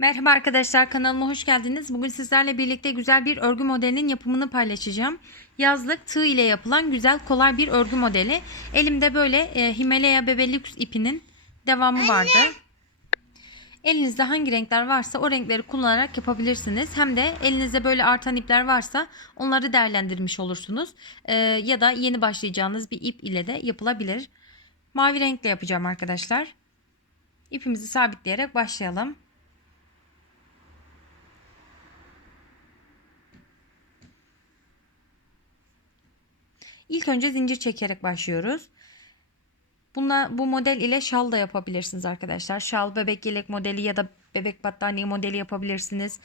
Merhaba arkadaşlar kanalıma hoş geldiniz. Bugün sizlerle birlikte güzel bir örgü modelinin yapımını paylaşacağım. Yazlık tığ ile yapılan güzel kolay bir örgü modeli. Elimde böyle e, Himalaya Bebe Lux ipinin devamı vardı. Elinizde hangi renkler varsa o renkleri kullanarak yapabilirsiniz. Hem de elinizde böyle artan ipler varsa onları değerlendirmiş olursunuz. E, ya da yeni başlayacağınız bir ip ile de yapılabilir. Mavi renkle yapacağım arkadaşlar. İpimizi sabitleyerek başlayalım. İlk önce zincir çekerek başlıyoruz. Buna, bu model ile şal da yapabilirsiniz arkadaşlar. Şal, bebek yelek modeli ya da bebek battaniye modeli yapabilirsiniz.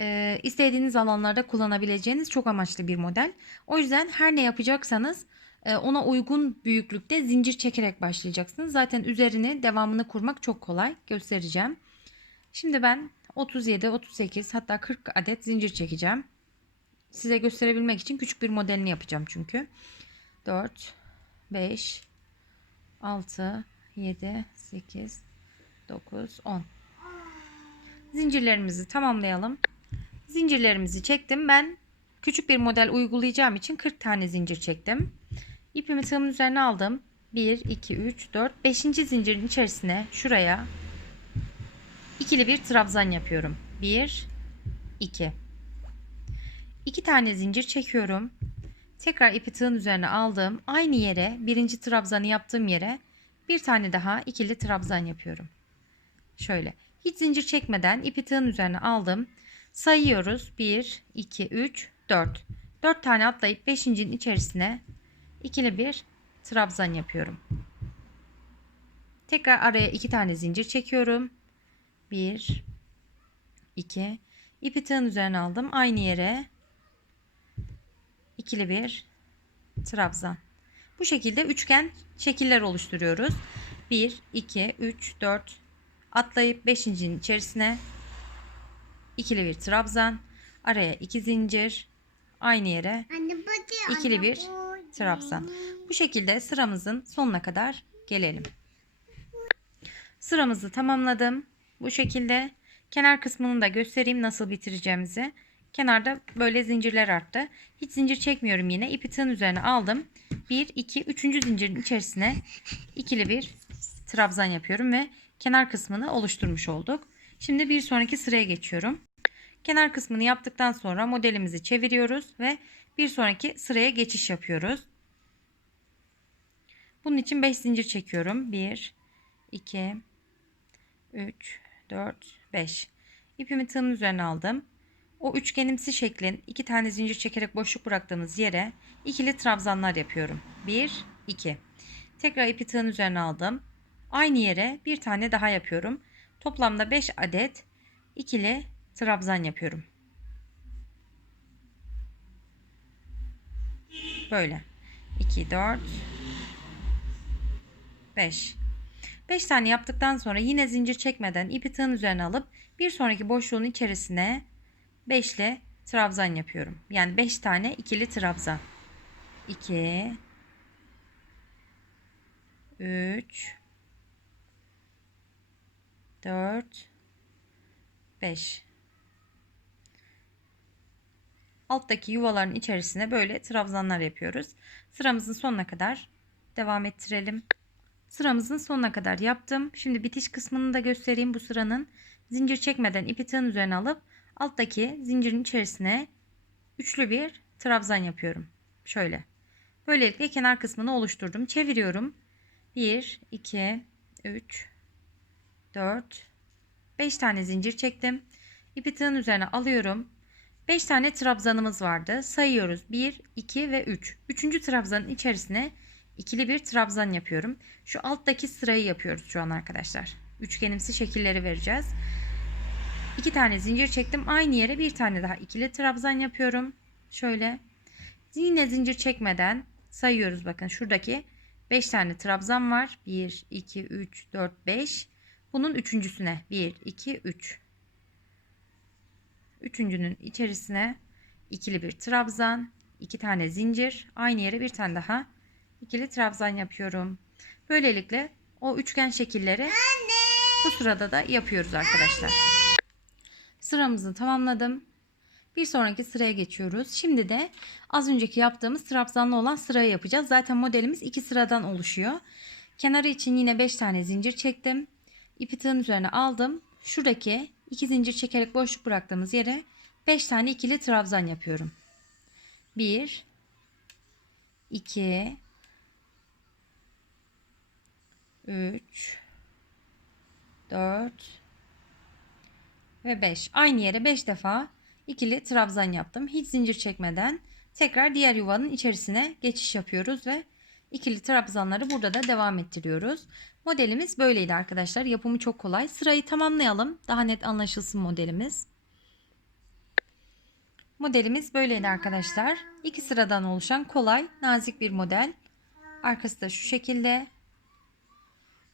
Ee, istediğiniz alanlarda kullanabileceğiniz çok amaçlı bir model. O yüzden her ne yapacaksanız e, ona uygun büyüklükte zincir çekerek başlayacaksınız. Zaten üzerini devamını kurmak çok kolay. Göstereceğim. Şimdi ben 37, 38 hatta 40 adet zincir çekeceğim. Size gösterebilmek için küçük bir modelini yapacağım çünkü. 4, 5, 6, 7, 8, 9, 10. Zincirlerimizi tamamlayalım. Zincirlerimizi çektim. Ben küçük bir model uygulayacağım için 40 tane zincir çektim. İpimi tığımın üzerine aldım. 1, 2, 3, 4, 5. zincirin içerisine şuraya ikili bir trabzan yapıyorum. 1, 2. 2 tane zincir çekiyorum. Tekrar ipi tığın üzerine aldım. Aynı yere birinci trabzanı yaptığım yere bir tane daha ikili trabzan yapıyorum. Şöyle. Hiç zincir çekmeden ipi tığın üzerine aldım. Sayıyoruz. 1, 2, 3, 4. 4 tane atlayıp 5.'in içerisine ikili bir trabzan yapıyorum. Tekrar araya 2 tane zincir çekiyorum. 1, 2. İpi tığın üzerine aldım. Aynı yere ikili bir trabzan. Bu şekilde üçgen şekiller oluşturuyoruz. 1, 2, 3, 4 atlayıp 5.'in içerisine ikili bir trabzan. Araya 2 zincir. Aynı yere ikili bir trabzan. Bu şekilde sıramızın sonuna kadar gelelim. Sıramızı tamamladım. Bu şekilde kenar kısmını da göstereyim nasıl bitireceğimizi. Kenarda böyle zincirler arttı. Hiç zincir çekmiyorum yine. İpi tığın üzerine aldım. 1, 2, 3. zincirin içerisine ikili bir trabzan yapıyorum ve kenar kısmını oluşturmuş olduk. Şimdi bir sonraki sıraya geçiyorum. Kenar kısmını yaptıktan sonra modelimizi çeviriyoruz ve bir sonraki sıraya geçiş yapıyoruz. Bunun için 5 zincir çekiyorum. 1, 2, 3, 4, 5. İpimi tığımın üzerine aldım. O üçgenimsi şeklin iki tane zincir çekerek boşluk bıraktığımız yere ikili trabzanlar yapıyorum. 1, 2. Tekrar ipi tığın üzerine aldım. Aynı yere bir tane daha yapıyorum. Toplamda 5 adet ikili trabzan yapıyorum. Böyle. 2, 4, 5. 5 tane yaptıktan sonra yine zincir çekmeden ipi tığın üzerine alıp bir sonraki boşluğun içerisine 5 ile trabzan yapıyorum. Yani 5 tane ikili trabzan. 2 3 4 5 Alttaki yuvaların içerisine böyle trabzanlar yapıyoruz. Sıramızın sonuna kadar devam ettirelim. Sıramızın sonuna kadar yaptım. Şimdi bitiş kısmını da göstereyim bu sıranın. Zincir çekmeden ipi tığın üzerine alıp alttaki zincirin içerisine üçlü bir trabzan yapıyorum. Şöyle. Böylelikle kenar kısmını oluşturdum. Çeviriyorum. 1, 2, 3, 4, 5 tane zincir çektim. İpi tığın üzerine alıyorum. 5 tane trabzanımız vardı. Sayıyoruz. 1, 2 ve 3. Üçüncü trabzanın içerisine ikili bir trabzan yapıyorum. Şu alttaki sırayı yapıyoruz şu an arkadaşlar. Üçgenimsi şekilleri vereceğiz. 2 tane zincir çektim. Aynı yere bir tane daha ikili trabzan yapıyorum. Şöyle. Yine zincir çekmeden sayıyoruz. Bakın şuradaki 5 tane trabzan var. 1, 2, 3, 4, 5. Bunun üçüncüsüne 1, 2, 3. Üçüncünün içerisine ikili bir trabzan, 2 tane zincir, aynı yere bir tane daha ikili trabzan yapıyorum. Böylelikle o üçgen şekilleri bu sırada da yapıyoruz arkadaşlar. Sıramızı tamamladım. Bir sonraki sıraya geçiyoruz. Şimdi de az önceki yaptığımız trabzanlı olan sırayı yapacağız. Zaten modelimiz iki sıradan oluşuyor. Kenarı için yine 5 tane zincir çektim. İpi tığın üzerine aldım. Şuradaki iki zincir çekerek boşluk bıraktığımız yere 5 tane ikili trabzan yapıyorum. 1 2 3 4 ve 5. Aynı yere 5 defa ikili trabzan yaptım. Hiç zincir çekmeden tekrar diğer yuvanın içerisine geçiş yapıyoruz ve ikili trabzanları burada da devam ettiriyoruz. Modelimiz böyleydi arkadaşlar. Yapımı çok kolay. Sırayı tamamlayalım. Daha net anlaşılsın modelimiz. Modelimiz böyleydi arkadaşlar. İki sıradan oluşan kolay, nazik bir model. Arkası da şu şekilde.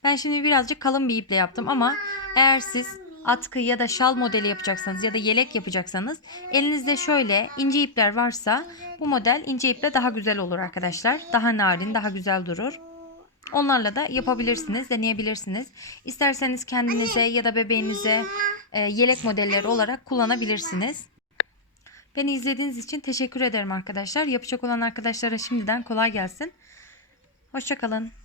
Ben şimdi birazcık kalın bir iple yaptım ama eğer siz atkı ya da şal modeli yapacaksanız ya da yelek yapacaksanız elinizde şöyle ince ipler varsa bu model ince iple daha güzel olur arkadaşlar. Daha narin, daha güzel durur. Onlarla da yapabilirsiniz, deneyebilirsiniz. İsterseniz kendinize ya da bebeğinize e, yelek modelleri olarak kullanabilirsiniz. Beni izlediğiniz için teşekkür ederim arkadaşlar. Yapacak olan arkadaşlara şimdiden kolay gelsin. Hoşçakalın.